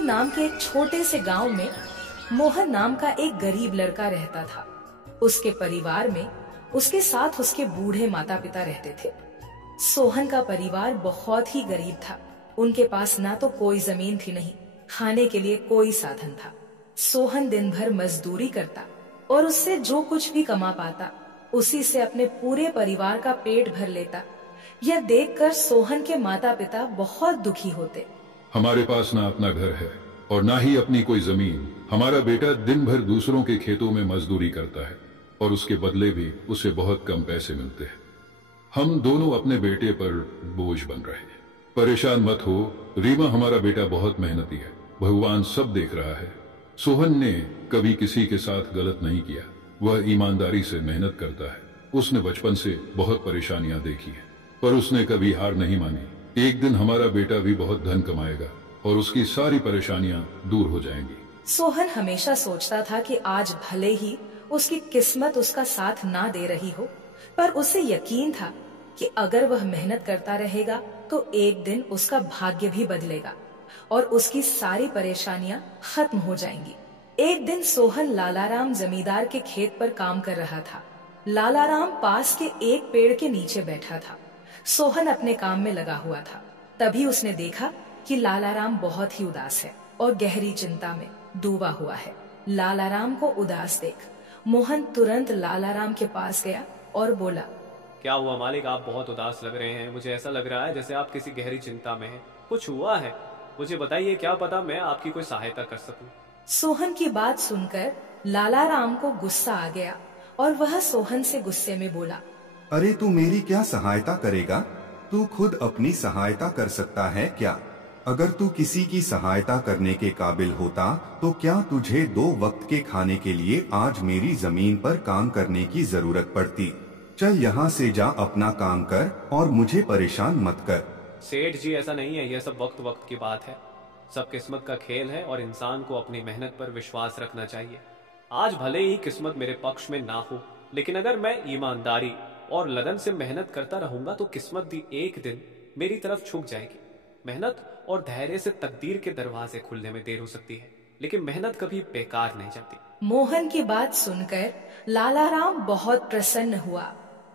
जयपुर नाम के एक छोटे से गांव में मोहन नाम का एक गरीब लड़का रहता था। उसके परिवार में उसके साथ उसके बूढ़े माता पिता रहते थे। सोहन का परिवार बहुत ही गरीब था। उनके पास ना तो कोई जमीन थी, नहीं खाने के लिए कोई साधन था। सोहन दिन भर मजदूरी करता और उससे जो कुछ भी कमा पाता उसी से अपने पूरे परिवार का पेट भर लेता। यह देखकर सोहन के माता पिता बहुत दुखी होते। हमारे पास ना अपना घर है और ना ही अपनी कोई जमीन। हमारा बेटा दिन भर दूसरों के खेतों में मजदूरी करता है और उसके बदले भी उसे बहुत कम पैसे मिलते हैं। हम दोनों अपने बेटे पर बोझ बन रहे हैं। परेशान मत हो रीमा, हमारा बेटा बहुत मेहनती है, भगवान सब देख रहा है। सोहन ने कभी किसी के साथ गलत नहीं किया, वह ईमानदारी से मेहनत करता है। उसने बचपन से बहुत परेशानियां देखी है पर उसने कभी हार नहीं मानी। एक दिन हमारा बेटा भी बहुत धन कमाएगा और उसकी सारी परेशानियां दूर हो जाएंगी। सोहन हमेशा सोचता था कि आज भले ही उसकी किस्मत उसका साथ ना दे रही हो, पर उसे यकीन था कि अगर वह मेहनत करता रहेगा तो एक दिन उसका भाग्य भी बदलेगा और उसकी सारी परेशानियां खत्म हो जाएंगी। एक दिन सोहन लालाराम जमींदार के खेत पर काम कर रहा था। लालाराम पास के एक पेड़ के नीचे बैठा था। सोहन अपने काम में लगा हुआ था। तभी उसने देखा कि लालाराम बहुत ही उदास है और गहरी चिंता में डूबा हुआ है। लालाराम को उदास देख मोहन तुरंत लालाराम के पास गया और बोला, क्या हुआ मालिक, आप बहुत उदास लग रहे हैं। मुझे ऐसा लग रहा है जैसे आप किसी गहरी चिंता में हैं। कुछ हुआ है? मुझे बताइए, क्या पता मैं आपकी कोई सहायता कर सकूं। सोहन की बात सुनकर लालाराम को गुस्सा आ गया और वह सोहन से गुस्से में बोला, अरे तू मेरी क्या सहायता करेगा? तू खुद अपनी सहायता कर सकता है क्या? अगर तू किसी की सहायता करने के काबिल होता तो क्या तुझे 2 वक्त के खाने के लिए आज मेरी जमीन पर काम करने की जरूरत पड़ती? चल यहाँ से जा, अपना काम कर और मुझे परेशान मत कर। सेठ जी, ऐसा नहीं है, यह सब वक्त वक्त की बात है। सब किस्मत का खेल है और इंसान को अपनी मेहनत पर विश्वास रखना चाहिए। आज भले ही किस्मत मेरे पक्ष में ना हो, लेकिन अगर मैं ईमानदारी और लगन से मेहनत करता रहूंगा तो किस्मत भी एक दिन मेरी तरफ झुक जाएगी। मेहनत और धैर्य से तकदीर के दरवाजे खुलने में देर हो सकती है, लेकिन मेहनत कभी बेकार नहीं जाती। मोहन की बात सुनकर लालाराम बहुत प्रसन्न हुआ।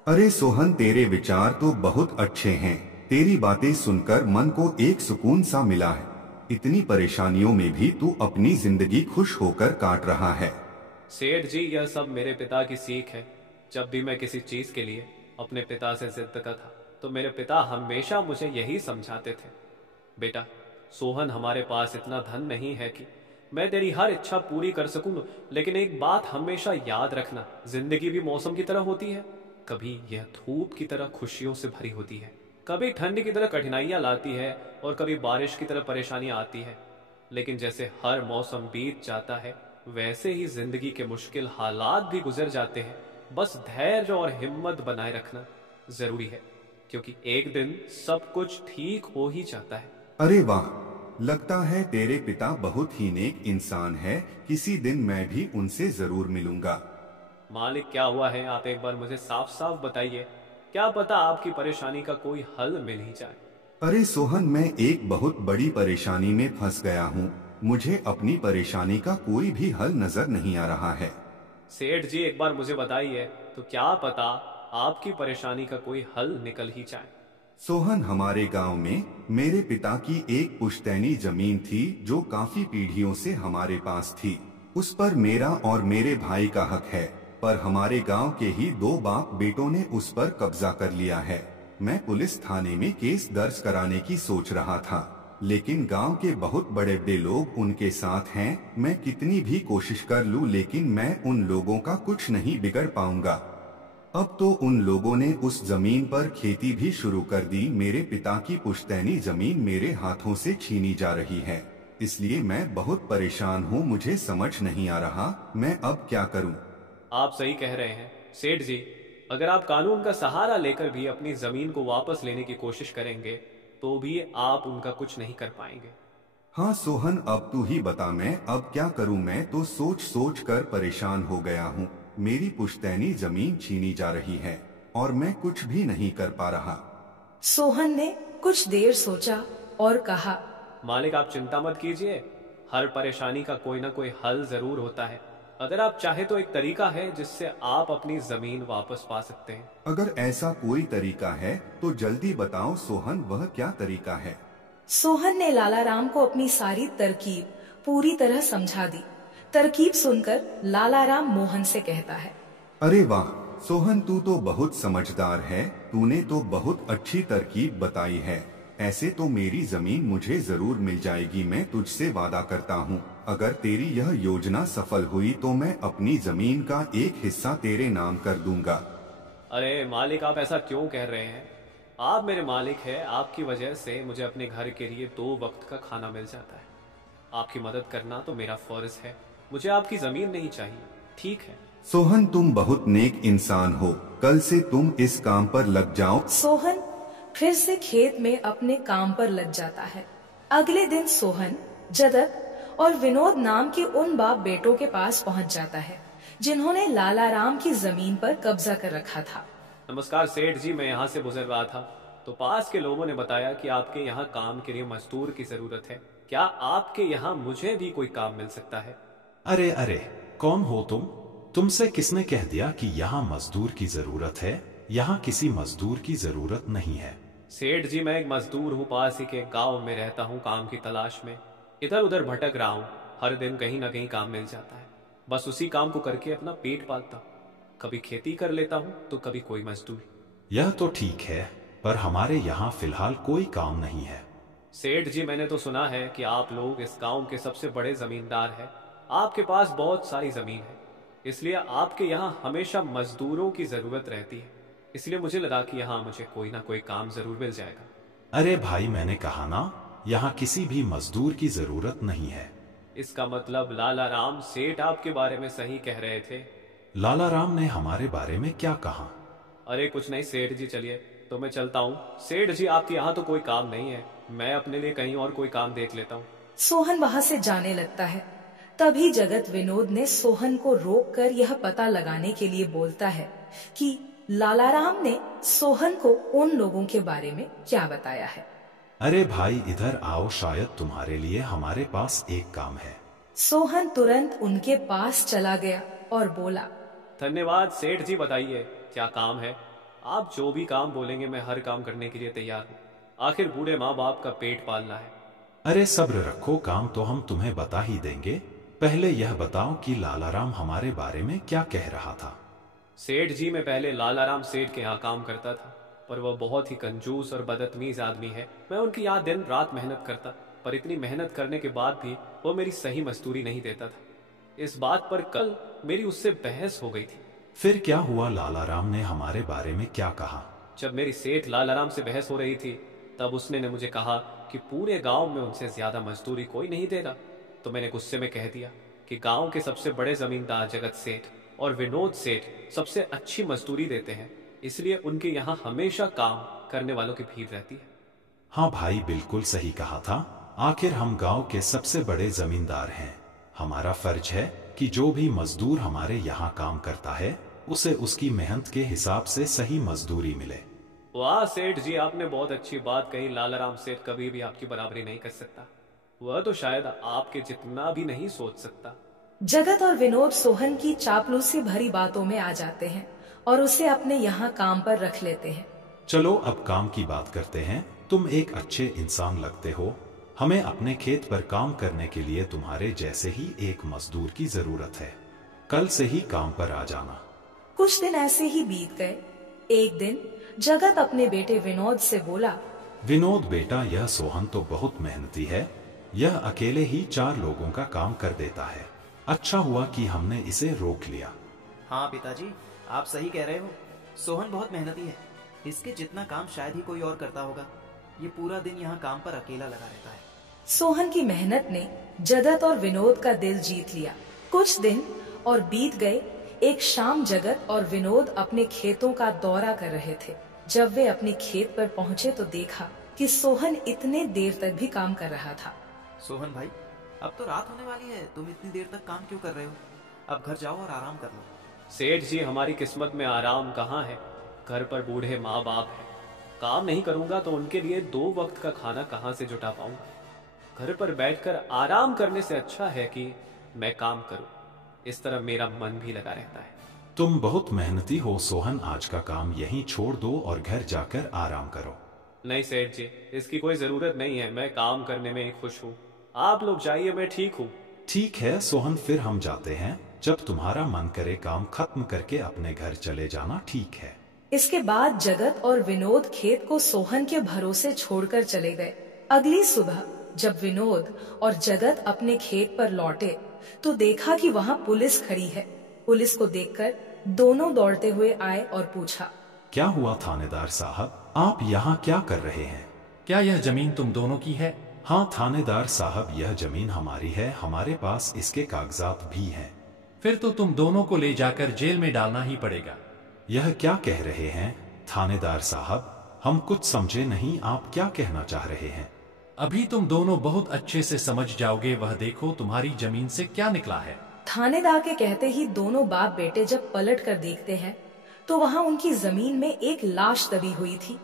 अरे सोहन, तेरे विचार तो बहुत अच्छे हैं। तेरी बातें सुनकर मन को एक सुकून सा मिला है। इतनी परेशानियों में भी तू अपनी जिंदगी खुश होकर काट रहा है। सेठ जी, यह सब मेरे पिता की सीख है। जब भी मैं किसी चीज के लिए अपने पिता से जिद करता था तो मेरे पिता हमेशा मुझे यही समझाते थे, बेटा सोहन, हमारे पास इतना धन नहीं है कि मैं तेरी हर इच्छा पूरी कर सकूं, लेकिन एक बात हमेशा याद रखना, जिंदगी भी मौसम की तरह होती है। कभी यह धूप की तरह खुशियों से भरी होती है, कभी ठंड की तरह कठिनाइयां लाती है और कभी बारिश की तरह परेशानियां आती है। लेकिन जैसे हर मौसम बीत जाता है वैसे ही जिंदगी के मुश्किल हालात भी गुजर जाते हैं। बस धैर्य और हिम्मत बनाए रखना जरूरी है, क्योंकि एक दिन सब कुछ ठीक हो ही जाता है। अरे वाह, लगता है तेरे पिता बहुत ही नेक इंसान है। किसी दिन मैं भी उनसे जरूर मिलूंगा। मालिक, क्या हुआ है? आप एक बार मुझे साफ साफ बताइए, क्या पता आपकी परेशानी का कोई हल मिल ही जाए। अरे सोहन, मैं एक बहुत बड़ी परेशानी में फंस गया हूँ। मुझे अपनी परेशानी का कोई भी हल नजर नहीं आ रहा है। सेठ जी, एक बार मुझे बताइए तो क्या पता आपकी परेशानी का कोई हल निकल ही जाए। सोहन, हमारे गांव में मेरे पिता की एक पुश्तैनी जमीन थी जो काफी पीढ़ियों से हमारे पास थी। उस पर मेरा और मेरे भाई का हक है, पर हमारे गांव के ही 2 बाप बेटों ने उस पर कब्जा कर लिया है। मैं पुलिस थाने में केस दर्ज कराने की सोच रहा था, लेकिन गांव के बहुत बड़े बड़े लोग उनके साथ हैं। मैं कितनी भी कोशिश कर लूं, लेकिन मैं उन लोगों का कुछ नहीं बिगड़ पाऊंगा। अब तो उन लोगों ने उस जमीन पर खेती भी शुरू कर दी। मेरे पिता की पुश्तैनी जमीन मेरे हाथों से छीनी जा रही है, इसलिए मैं बहुत परेशान हूँ। मुझे समझ नहीं आ रहा मैं अब क्या करूँ। आप सही कह रहे हैं सेठ जी, अगर आप कानून का सहारा लेकर भी अपनी जमीन को वापस लेने की कोशिश करेंगे तो भी आप उनका कुछ नहीं कर पाएंगे। हाँ सोहन, अब तू ही बता मैं अब क्या करूँ। मैं तो सोच सोच कर परेशान हो गया हूँ। मेरी पुश्तैनी जमीन छीनी जा रही है और मैं कुछ भी नहीं कर पा रहा। सोहन ने कुछ देर सोचा और कहा, मालिक, आप चिंता मत कीजिए, हर परेशानी का कोई ना कोई हल जरूर होता है। अगर आप चाहे तो एक तरीका है जिससे आप अपनी जमीन वापस पा सकते हैं। अगर ऐसा कोई तरीका है तो जल्दी बताओ सोहन, वह क्या तरीका है? सोहन ने लाला राम को अपनी सारी तरकीब पूरी तरह समझा दी। तरकीब सुनकर लाला राम मोहन से कहता है, अरे वाह सोहन, तू तो बहुत समझदार है। तूने तो बहुत अच्छी तरकीब बताई है। ऐसे तो मेरी जमीन मुझे जरूर मिल जाएगी। मैं तुझसे वादा करता हूँ, अगर तेरी यह योजना सफल हुई तो मैं अपनी जमीन का एक हिस्सा तेरे नाम कर दूंगा। अरे मालिक, आप ऐसा क्यों कह रहे हैं? आप मेरे मालिक हैं। आपकी वजह से मुझे अपने घर के लिए 2 वक्त का खाना मिल जाता है। आपकी मदद करना तो मेरा फर्ज है। मुझे आपकी जमीन नहीं चाहिए, ठीक है? सोहन, तुम बहुत नेक इंसान हो। कल से तुम इस काम पर लग जाओ। सोहन फिर से खेत में अपने काम पर लग जाता है। अगले दिन सोहन जगत और विनोद नाम के उन बाप बेटों के पास पहुंच जाता है जिन्होंने लाला राम की जमीन पर कब्जा कर रखा था। नमस्कार सेठ जी, मैं यहाँ से गुजर रहा था तो पास के लोगों ने बताया कि आपके यहाँ काम के लिए मजदूर की जरूरत है। क्या आपके यहाँ मुझे भी कोई काम मिल सकता है? अरे अरे, कौन हो तुम? तुमसे किसने कह दिया कि यहाँ मजदूर की जरूरत है? यहाँ किसी मजदूर की जरूरत नहीं है। सेठ जी, मैं एक मजदूर हूँ। पास ही के गांव में रहता हूँ, काम की तलाश में इधर उधर भटक रहा हूँ। हर दिन कहीं ना कहीं काम मिल जाता है, बस उसी काम को करके अपना पेट पालता हूँ। कभी खेती कर लेता हूँ तो कभी कोई मजदूरी। यह तो ठीक है, पर हमारे यहाँ फिलहाल कोई काम नहीं है। सेठ जी, मैंने तो सुना है कि आप लोग इस गांव के सबसे बड़े जमींदार हैं। आपके पास बहुत सारी जमीन है, इसलिए आपके यहाँ हमेशा मजदूरों की जरूरत रहती है। इसलिए मुझे लगा कि यहाँ मुझे कोई ना कोई काम जरूर मिल जाएगा। अरे भाई, मैंने कहा ना, यहाँ किसी भी मजदूर की जरूरत नहीं है। इसका मतलब लाला राम सेठ आपके बारे में सही कह रहे थे? लाला राम ने हमारे बारे में क्या कहा? अरे कुछ नहीं सेठ जी, चलिए तो मैं चलता हूँ। सेठ जी, आपके यहाँ तो कोई काम नहीं है, मैं अपने लिए कहीं और कोई काम देख लेता हूँ। सोहन वहाँ से जाने लगता है। तभी जगत विनोद ने सोहन को रोककर यह पता लगाने के लिए बोलता है कि लाला राम ने सोहन को उन लोगों के बारे में क्या बताया है। अरे भाई, इधर आओ, शायद तुम्हारे लिए हमारे पास एक काम है। सोहन तुरंत उनके पास चला गया और बोला, धन्यवाद सेठ जी, बताइए क्या काम है? आप जो भी काम बोलेंगे मैं हर काम करने के लिए तैयार हूँ। आखिर बूढ़े माँ बाप का पेट पालना है। अरे सब्र रखो, काम तो हम तुम्हें बता ही देंगे। पहले यह बताओ कि लाला राम हमारे बारे में क्या कह रहा था। सेठ जी, मैं पहले लाला राम सेठ के यहाँ काम करता था, पर वह बहुत ही कंजूस और बदतमीज आदमी है। मैं उनके यहाँ दिन रात मेहनत करता, पर इतनी मेहनत करने के बाद भी वो मेरी सही मजदूरी नहीं देता था। इस बात पर कल मेरी उससे बहस हो गई थी। फिर क्या हुआ? लाला राम ने हमारे बारे में क्या कहा? जब मेरी सेठ लाला राम से बहस हो रही थी तब उसने ने मुझे कहा कि पूरे गांव में उनसे ज्यादा मजदूरी कोई नहीं दे रहा। तो मैंने गुस्से में कह दिया कि गांव के सबसे बड़े जमींदार जगत सेठ और विनोद सेठ सबसे अच्छी मजदूरी देते हैं, इसलिए उनके यहाँ हमेशा काम करने वालों की भीड़ रहती है। हाँ भाई, बिल्कुल सही कहा था। आखिर हम गांव के सबसे बड़े जमींदार हैं। हमारा फर्ज है कि जो भी मजदूर हमारे यहाँ काम करता है उसे उसकी मेहनत के हिसाब से सही मजदूरी मिले। वाह सेठ जी, आपने बहुत अच्छी बात कही। लाला राम सेठ कभी भी आपकी बराबरी नहीं कर सकता। वह तो शायद आपके जितना भी नहीं सोच सकता। जगत और विनोद सोहन की चापलूसी भरी बातों में आ जाते हैं और उसे अपने यहाँ काम पर रख लेते हैं। चलो अब काम की बात करते हैं। तुम एक अच्छे इंसान लगते हो। हमें अपने खेत पर काम करने के लिए तुम्हारे जैसे ही एक मजदूर की जरूरत है। कल से ही काम पर आ जाना। कुछ दिन ऐसे ही बीत गए। एक दिन जगत अपने बेटे विनोद से बोला, विनोद बेटा, यह सोहन तो बहुत मेहनती है। यह अकेले ही 4 लोगों का काम कर देता है। अच्छा हुआ कि हमने इसे रोक लिया। हाँ पिताजी, आप सही कह रहे हो। सोहन बहुत मेहनती है। इसके जितना काम शायद ही कोई और करता होगा। ये पूरा दिन यहाँ काम पर अकेला लगा रहता है। सोहन की मेहनत ने जगत और विनोद का दिल जीत लिया। कुछ दिन और बीत गए। एक शाम जगत और विनोद अपने खेतों का दौरा कर रहे थे। जब वे अपने खेत पर पहुँचे तो देखा कि सोहन इतने देर तक भी काम कर रहा था। सोहन भाई, अब तो रात होने वाली है, तुम इतनी देर तक काम क्यों कर रहे हो? अब घर जाओ और आराम कर लो। सेठ जी, हमारी किस्मत में आराम कहाँ है? घर पर बूढ़े माँ बाप है। काम नहीं करूंगा तो उनके लिए 2 वक्त का खाना कहाँ से जुटा पाऊंगा? घर पर बैठकर आराम करने से अच्छा है कि मैं काम करूं। इस तरह मेरा मन भी लगा रहता है। तुम बहुत मेहनती हो सोहन, आज का काम यहीं छोड़ दो और घर जाकर आराम करो। नहीं सेठ जी, इसकी कोई जरूरत नहीं है। मैं काम करने में ही खुश हूँ। आप लोग जाइए, मैं ठीक हूँ। ठीक है सोहन, फिर हम जाते हैं। जब तुम्हारा मन करे काम खत्म करके अपने घर चले जाना, ठीक है। इसके बाद जगत और विनोद खेत को सोहन के भरोसे छोड़कर चले गए। अगली सुबह जब विनोद और जगत अपने खेत पर लौटे तो देखा कि वहाँ पुलिस खड़ी है। पुलिस को देखकर दोनों दौड़ते हुए आए और पूछा, क्या हुआ थानेदार साहब, आप यहाँ क्या कर रहे हैं? क्या यह जमीन तुम दोनों की है? हाँ थानेदार साहब, यह जमीन हमारी है, हमारे पास इसके कागजात भी हैं। फिर तो तुम दोनों को ले जाकर जेल में डालना ही पड़ेगा। यह क्या कह रहे हैं थानेदार साहब, हम कुछ समझे नहीं, आप क्या कहना चाह रहे हैं? अभी तुम दोनों बहुत अच्छे से समझ जाओगे। वह देखो तुम्हारी जमीन से क्या निकला है। थानेदार के कहते ही दोनों बाप बेटे जब पलट कर देखते हैं तो वहाँ उनकी जमीन में एक लाश दबी हुई थी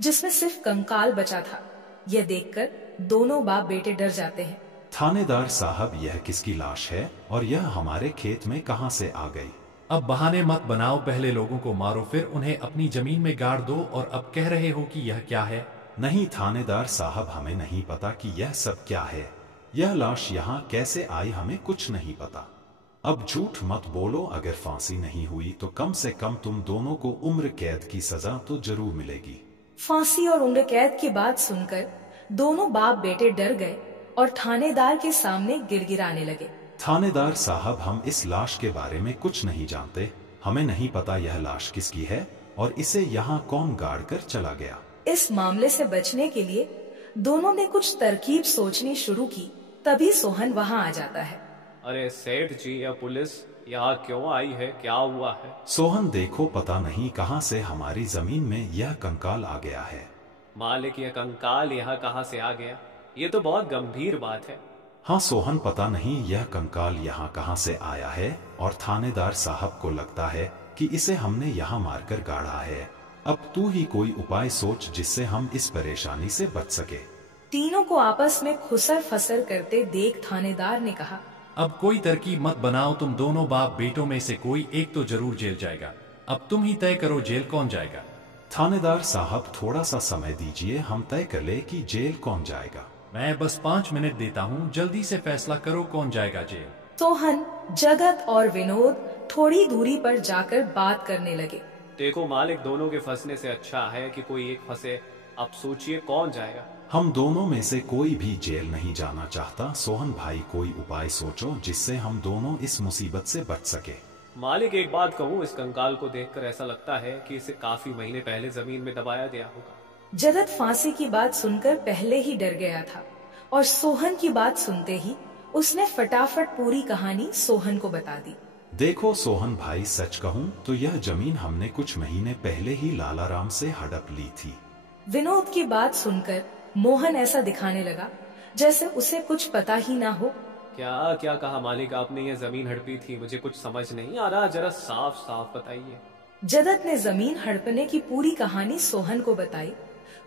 जिसमें सिर्फ कंकाल बचा था। यह देखकर दोनों बाप बेटे डर जाते हैं। थानेदार साहब, यह किसकी लाश है और यह हमारे खेत में कहां से आ गई? अब बहाने मत बनाओ, पहले लोगों को मारो फिर उन्हें अपनी जमीन में गाड़ दो और अब कह रहे हो कि यह क्या है? नहीं थानेदार साहब, हमें नहीं पता कि यह सब क्या है। यह लाश यहाँ कैसे आई हमें कुछ नहीं पता। अब झूठ मत बोलो, अगर फांसी नहीं हुई तो कम से कम तुम दोनों को उम्र कैद की सजा तो जरूर मिलेगी। फांसी और उम्र कैद की बात सुनकर दोनों बाप बेटे डर गए और थानेदार के सामने गिड़गिड़ाने लगे। थानेदार साहब, हम इस लाश के बारे में कुछ नहीं जानते। हमें नहीं पता यह लाश किसकी है और इसे यहाँ कौन गाड़ कर चला गया। इस मामले से बचने के लिए दोनों ने कुछ तरकीब सोचनी शुरू की। तभी सोहन वहाँ आ जाता है। अरे सेठ जी, यह पुलिस यहाँ क्यों आई है? क्या हुआ है? सोहन देखो, पता नहीं कहां से हमारी जमीन में यह कंकाल आ गया है। मालिक, यह कंकाल यहाँ कहाँ से आ गया? ये तो बहुत गंभीर बात है। हाँ सोहन, पता नहीं यह कंकाल यहाँ कहां से आया है और थानेदार साहब को लगता है कि इसे हमने यहाँ मारकर गाड़ा है। अब तू ही कोई उपाय सोच जिससे हम इस परेशानी से बच सके। तीनों को आपस में खुसर फसर करते देख थानेदार ने कहा, अब कोई तरकीब मत बनाओ, तुम दोनों बाप बेटों में से कोई एक तो जरूर जेल जाएगा। अब तुम ही तय करो जेल कौन जाएगा। थानेदार साहब, थोड़ा सा समय दीजिए, हम तय कर ले कि जेल कौन जाएगा। मैं बस 5 मिनट देता हूँ, जल्दी से फैसला करो कौन जाएगा जेल। सोहन, जगत और विनोद थोड़ी दूरी पर जाकर बात करने लगे। देखो मालिक, दोनों के फंसने से अच्छा है कि कोई एक फंसे। अब सोचिए कौन जाएगा। हम दोनों में से कोई भी जेल नहीं जाना चाहता। सोहन भाई, कोई उपाय सोचो जिससे हम दोनों इस मुसीबत से बच सके। मालिक, एक बात कहूँ, इस कंकाल को देखकर ऐसा लगता है कि इसे काफी महीने पहले जमीन में दबाया गया होगा। जगत फांसी की बात सुनकर पहले ही डर गया था और सोहन की बात सुनते ही उसने फटाफट पूरी कहानी सोहन को बता दी। देखो सोहन भाई, सच कहूँ तो यह जमीन हमने कुछ महीने पहले ही लालाराम से हड़प ली थी। विनोद की बात सुनकर मोहन ऐसा दिखाने लगा जैसे उसे कुछ पता ही ना हो। क्या क्या कहा मालिक आपने? ये जमीन हड़पी थी, मुझे कुछ समझ नहीं आ रहा, जरा साफ साफ बताइए। जगत ने जमीन हड़पने की पूरी कहानी सोहन को बताई।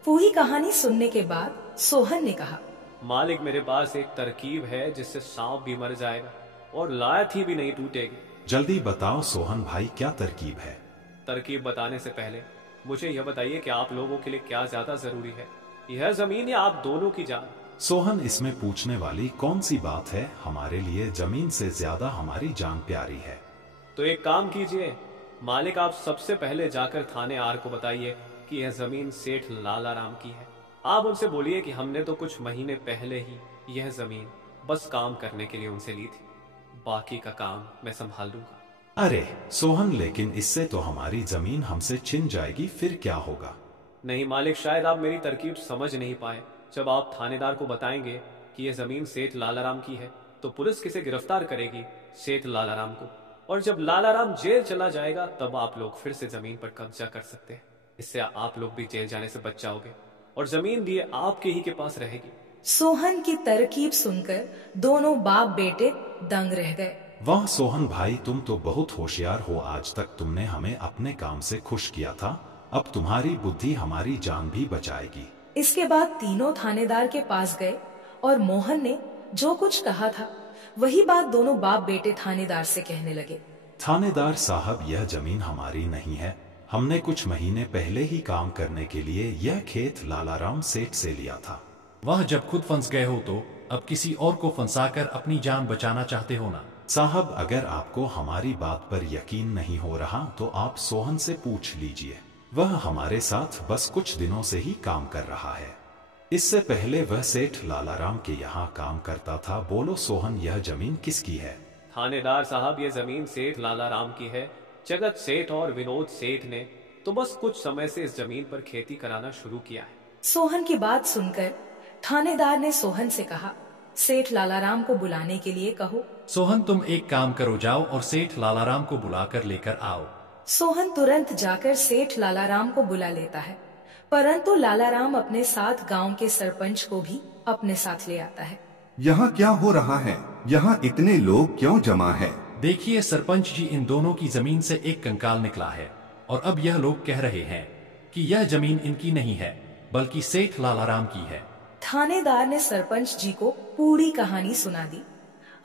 पूरी कहानी सुनने के बाद सोहन ने कहा, मालिक, मेरे पास एक तरकीब है जिससे सांप भी मर जाएगा और लाठी भी नहीं टूटेगी। जल्दी बताओ सोहन भाई, क्या तरकीब है? तरकीब बताने से पहले मुझे यह बताइए कि आप लोगों के लिए क्या ज्यादा जरूरी है, यह जमीन या आप दोनों की जान? सोहन, इसमें पूछने वाली कौन सी बात है? हमारे लिए जमीन से ज्यादा हमारी जान प्यारी है। तो एक काम कीजिए मालिक, आप सबसे पहले जाकर थाने आर को बताइए कि यह जमीन सेठ लालाराम की है। आप उनसे बोलिए कि हमने तो कुछ महीने पहले ही यह जमीन बस काम करने के लिए उनसे ली थी, बाकी का काम मैं संभाल लूंगा। अरे सोहन, लेकिन इससे तो हमारी जमीन हमसे छिन जाएगी, फिर क्या होगा? नहीं मालिक, शायद आप मेरी तरकीब समझ नहीं पाए। जब आप थानेदार को बताएंगे कि यह जमीन सेठ लालाराम की है तो पुलिस किसे गिरफ्तार करेगी? सेठ लालाराम को। और जब लालाराम जेल चला जाएगा तब आप लोग फिर से जमीन पर कब्जा कर सकते हैं। इससे आप लोग भी जेल जाने से बच जाओगे और जमीन भी आपके ही के पास रहेगी। सोहन की तरकीब सुनकर दोनों बाप बेटे दंग रह गए। वाह सोहन भाई, तुम तो बहुत होशियार हो। आज तक तुमने हमें अपने काम से खुश किया था, अब तुम्हारी बुद्धि हमारी जान भी बचाएगी। इसके बाद तीनों थानेदार के पास गए और मोहन ने जो कुछ कहा था वही बात दोनों बाप बेटे थानेदार से कहने लगे। थानेदार साहब, यह जमीन हमारी नहीं है। हमने कुछ महीने पहले ही काम करने के लिए यह खेत लालाराम सेठ से लिया था। वह जब खुद फंस गए हो तो अब किसी और को फंसाकर अपनी जान बचाना चाहते हो ना? साहब, अगर आपको हमारी बात पर यकीन नहीं हो रहा तो आप सोहन से पूछ लीजिए। वह हमारे साथ बस कुछ दिनों से ही काम कर रहा है। इससे पहले वह सेठ लालाराम के यहाँ काम करता था। बोलो सोहन, यह जमीन किसकी है? थानेदार साहब, ये जमीन सेठ लालाराम की है। जगत सेठ और विनोद सेठ ने तो बस कुछ समय से इस जमीन पर खेती कराना शुरू किया है। सोहन की बात सुनकर थानेदार ने सोहन से कहा, सेठ लालाराम को बुलाने के लिए कहो। सोहन, तुम एक काम करो, जाओ और सेठ लालाराम को बुलाकर लेकर आओ। सोहन तुरंत जाकर सेठ लालाराम को बुला लेता है, परंतु लालाराम अपने साथ गांव के सरपंच को भी अपने साथ ले आता है। यहाँ क्या हो रहा है? यहाँ इतने लोग क्यों जमा है? देखिए सरपंच जी, इन दोनों की जमीन से एक कंकाल निकला है और अब यह लोग कह रहे हैं कि यह जमीन इनकी नहीं है बल्कि सेठ लालाराम की है। थानेदार ने सरपंच जी को पूरी कहानी सुना दी।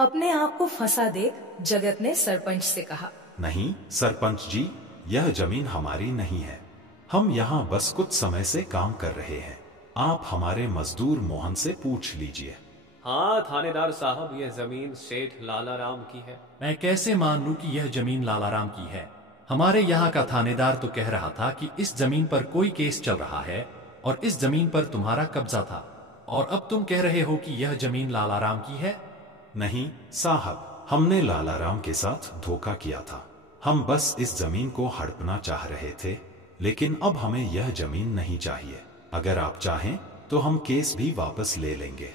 अपने आप को फंसा देख जगत ने सरपंच से कहा, नहीं सरपंच जी, यह जमीन हमारी नहीं है। हम यहाँ बस कुछ समय से काम कर रहे हैं। आप हमारे मजदूर मोहन से पूछ लीजिए। हाँ थानेदार साहब, यह जमीन सेठ लालाराम की है। मैं कैसे मान लूं कि यह जमीन लालाराम की है? हमारे यहाँ का थानेदार तो कह रहा था कि इस जमीन पर कोई केस चल रहा है और इस जमीन पर तुम्हारा कब्जा था, और अब तुम कह रहे हो कि यह जमीन लालाराम की है। नहीं साहब, हमने लालाराम के साथ धोखा किया था। हम बस इस जमीन को हड़पना चाह रहे थे, लेकिन अब हमें यह जमीन नहीं चाहिए। अगर आप चाहें तो हम केस भी वापस ले लेंगे।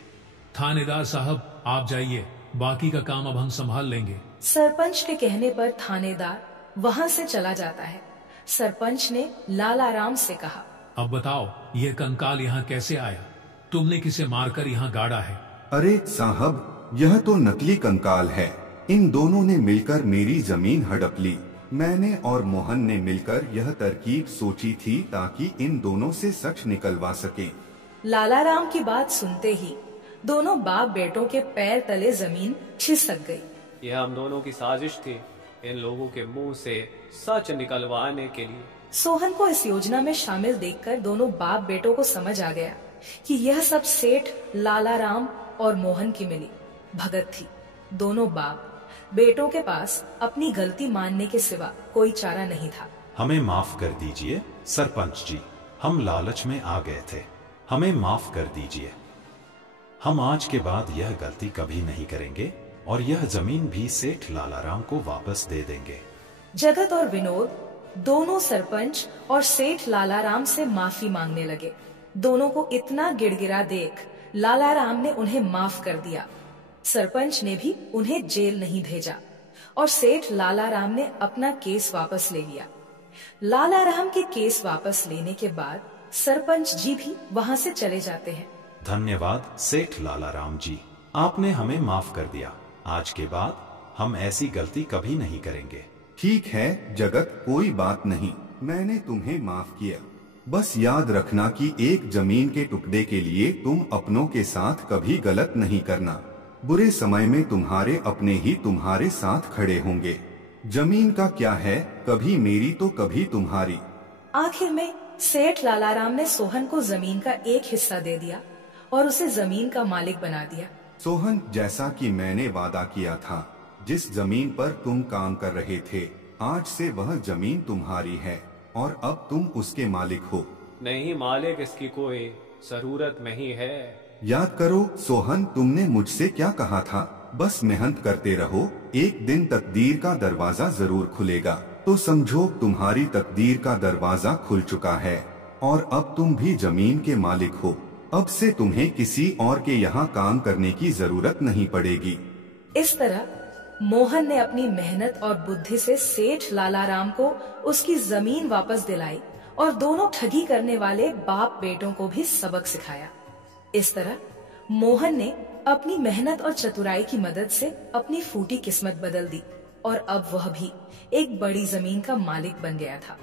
थानेदार साहब, आप जाइए, बाकी का काम अब हम संभाल लेंगे। सरपंच के कहने पर थानेदार वहाँ से चला जाता है। सरपंच ने लालाराम से कहा, अब बताओ, यह कंकाल यहाँ कैसे आया? तुमने किसे मारकर यहाँ गाड़ा है? अरे साहब, यह तो नकली कंकाल है। इन दोनों ने मिलकर मेरी जमीन हड़प ली। मैंने और मोहन ने मिलकर यह तरकीब सोची थी ताकि इन दोनों से सच निकलवा सके। लालाराम की बात सुनते ही दोनों बाप बेटों के पैर तले जमीन खिसक गई। यह हम दोनों की साजिश थी, इन लोगों के मुंह से सच निकलवाने के लिए। सोहन को इस योजना में शामिल देखकर दोनों बाप बेटों को समझ आ गया कि यह सब सेठ लालाराम और मोहन की मिली भगत थी। दोनों बाप बेटों के पास अपनी गलती मानने के सिवा कोई चारा नहीं था। हमें माफ कर दीजिए सरपंच जी, हम लालच में आ गए थे। हमें माफ कर दीजिए। हम आज के बाद यह गलती कभी नहीं करेंगे और यह जमीन भी सेठ लालाराम को वापस दे देंगे। जगत और विनोद दोनों सरपंच और सेठ लालाराम से माफी मांगने लगे। दोनों को इतना गिड़गिड़ा देख लालाराम ने उन्हें माफ कर दिया। सरपंच ने भी उन्हें जेल नहीं भेजा और सेठ लालाराम ने अपना केस वापस ले लिया। लालाराम के केस वापस लेने के बाद सरपंच जी भी वहाँ से चले जाते हैं। धन्यवाद सेठ लालाराम जी, आपने हमें माफ कर दिया। आज के बाद हम ऐसी गलती कभी नहीं करेंगे। ठीक है जगत, कोई बात नहीं, मैंने तुम्हें माफ किया। बस याद रखना कि एक जमीन के टुकड़े के लिए तुम अपनों के साथ कभी गलत नहीं करना। बुरे समय में तुम्हारे अपने ही तुम्हारे साथ खड़े होंगे। जमीन का क्या है, कभी मेरी तो कभी तुम्हारी। आखिर में सेठ लालाराम ने सोहन को जमीन का एक हिस्सा दे दिया और उसे जमीन का मालिक बना दिया। सोहन, जैसा कि मैंने वादा किया था, जिस जमीन पर तुम काम कर रहे थे, आज से वह जमीन तुम्हारी है और अब तुम उसके मालिक हो। नहीं मालिक, इसकी कोई जरूरत नहीं है। याद करो सोहन, तुमने मुझसे क्या कहा था? बस मेहनत करते रहो, एक दिन तकदीर का दरवाजा जरूर खुलेगा। तो समझो तुम्हारी तकदीर का दरवाजा खुल चुका है और अब तुम भी जमीन के मालिक हो। अब से तुम्हें किसी और के यहाँ काम करने की जरूरत नहीं पड़ेगी। इस तरह मोहन ने अपनी मेहनत और बुद्धि से सेठ लालाराम को उसकी जमीन वापस दिलाई और दोनों ठगी करने वाले बाप बेटों को भी सबक सिखाया। इस तरह मोहन ने अपनी मेहनत और चतुराई की मदद से अपनी फूटी किस्मत बदल दी और अब वह भी एक बड़ी जमीन का मालिक बन गया था।